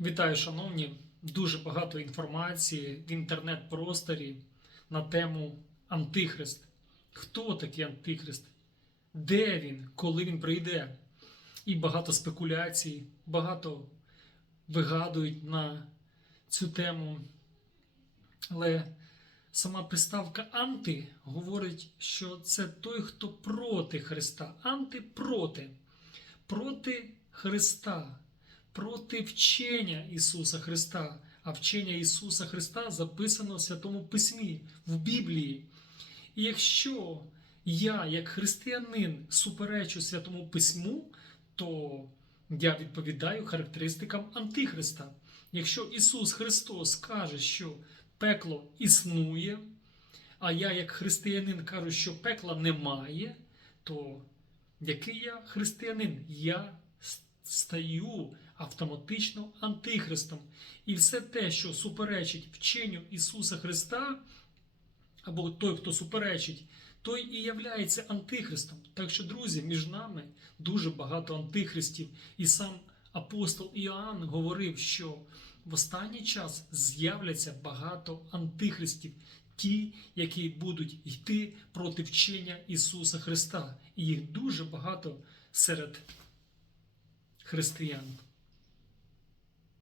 Вітаю, шановні. Дуже багато інформації в інтернет-просторі на тему Антихрист. Хто такий Антихрист? Де він, коли він прийде? І багато спекуляцій, багато вигадують на цю тему. Але сама приставка анти говорить, що це той, хто проти Христа. Анти проти. Проти Христа проти вчення Ісуса Христа. А вчення Ісуса Христа записано в Святому Письмі, в Біблії. І якщо я, як християнин, суперечу Святому Письму, то я відповідаю характеристикам Антихриста. Якщо Ісус Христос каже, що пекло існує, а я, як християнин, кажу, що пекла немає, то який я християнин? Я стаю автоматично антихристом. І все те, що суперечить вченню Ісуса Христа, або той, хто суперечить, той і являється антихристом. Так що, друзі, між нами дуже багато антихристів. І сам апостол Іоанн говорив, що в останній час з'являться багато антихристів, ті, які будуть йти проти вчення Ісуса Христа. І їх дуже багато серед християн.